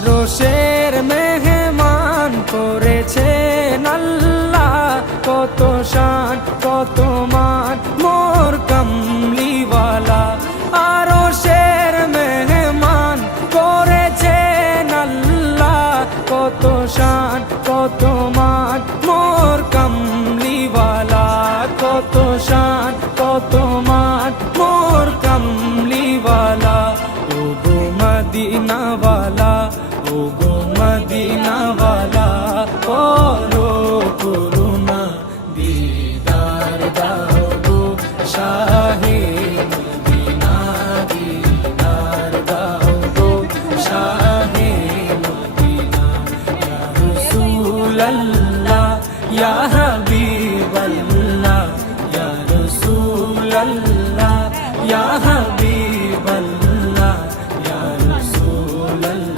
আরশের মেহমান করেছেন আল্লাহ, কত শান কত মান মোর কামলিওয়ালা। আরশের মেহমান করেছেন আল্লাহ, কত শান কত মান মোর কামলিওয়ালা, কত শান কত মান মোর কামলিওয়ালা। ও গো মদিনাওয়ালা, ও গো মদিনাওয়ালা, করো